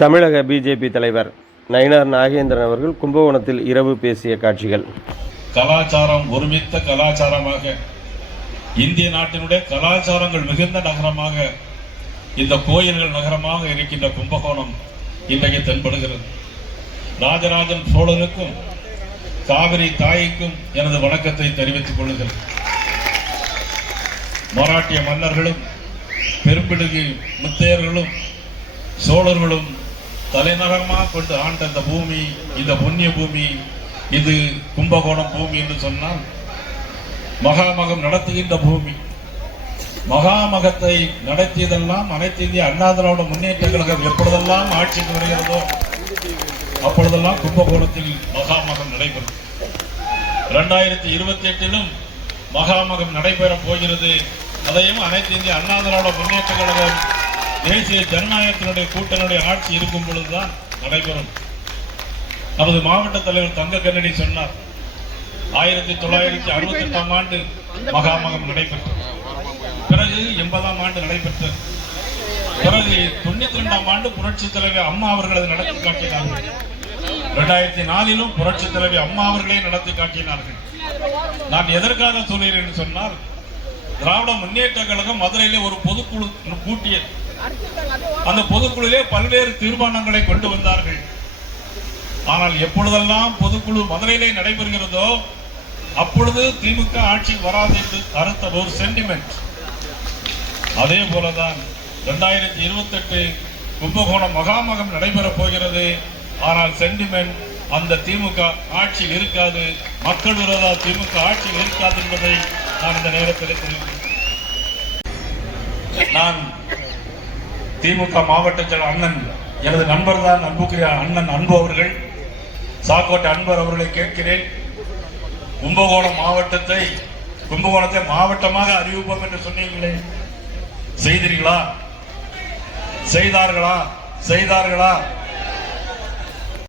தமிழக பிஜேபி தலைவர் நயினார் நாகேந்திரன் அவர்கள் கும்பகோணத்தில் இரவு பேசிய காட்சிகள். கலாச்சாரம் ஒருமித்த கலாச்சாரமாக இந்திய நாட்டினுடைய கலாச்சாரங்கள் மிகுந்த நகரமாக இந்த கோயில்கள் நகரமாக இருக்கின்ற கும்பகோணம் இன்றைக்கு தென்படுகிறது. ராஜராஜன் சோழனுக்கும் காவிரி தாய்க்கும் எனது வணக்கத்தை தெரிவித்துக் கொள்கிறேன் மராட்டிய மன்னர்களும் பெரும்பிடுகு முத்தையர்களும் சோழர்களும் தலைநகரமாக கொண்டு ஆண்ட இந்த பூமி இந்த புண்ணிய பூமி இது கும்பகோணம் பூமி என்று சொன்னால் மகாமகம் நடத்துகின்ற பூமி. மகாமகத்தை நடத்தியதெல்லாம் அனைத்து இந்திய அண்ணா திராவிட முன்னேற்ற கழகம் எப்பொழுதெல்லாம் ஆட்சிக்கு வருகிறதோ அப்பொழுதெல்லாம் கும்பகோணத்தில் மகாமகம் நடைபெறும். இரண்டாயிரத்தி இருபத்தி எட்டிலும் மகாமகம் நடைபெறப் போகிறது. அதையும் அனைத்து இந்திய அண்ணா திராவிட முன்னேற்ற கழகம் தேசிய ஜனநாயகத்தினுடைய கூட்டணியுடைய ஆட்சி இருக்கும் பொழுதுதான் நடைபெறும். நமது மாவட்ட தலைவர் தங்க கண்ணடி சொன்னார் ஆயிரத்தி தொள்ளாயிரத்தி அறுபத்தி எட்டாம் ஆண்டு மகாமகம் நடைபெற்றது. பிறகு எண்பதாம் ஆண்டு நடைபெற்றது. பிறகு தொண்ணூத்தி ரெண்டாம் ஆண்டு புரட்சி தலைவி அம்மா அவர்களது நடத்தி காட்டினார்கள். இரண்டாயிரத்தி நாலிலும் புரட்சி தலைவி அம்மா அவர்களே நடத்தி காட்டினார்கள். நான் எதற்காக சொல்கிறேன் என்று சொன்னால் திராவிட முன்னேற்ற கழகம் மதுரையிலே ஒரு பொதுக்குழு கூட்டியது. அந்த பொதுக்குழுவிலே பல்வேறு தீர்மானங்களை கொண்டு வந்தார்கள். ஆனால் எப்பொழுதெல்லாம் பொதுக்குழு மதுரையிலே நடைபெறுகிறதோ அப்பொழுது திமுக ஆட்சி வராது என்று அறுத்த ஒரு சென்டிமெண்ட் அதே போலதான் இரண்டாயிரத்தி இருபத்தெட்டு கும்பகோணம் மகாமகம் நடைபெறப் போகிறது. ஆனால் சென்டிமெண்ட் அந்த திமுக ஆட்சியில் இருக்காது. மக்கள் விரோத திமுக ஆட்சியில் இருக்காது என்பதை நான் இந்த நேரத்தில் நான் திமுக மாவட்ட செயலர் அண்ணன் எனது நண்பர் தான் அன்புக்குரிய அண்ணன் அன்பு அவர்கள். சாக்கோட்டை அன்பர் அவர்களை கேட்கிறேன். கும்பகோணம் மாவட்டத்தை கும்பகோணத்தை மாவட்டமாக அறிவிப்போம் என்று சொன்னீங்களே செய்தீர்களா? செய்தார்களா? செய்தார்களா?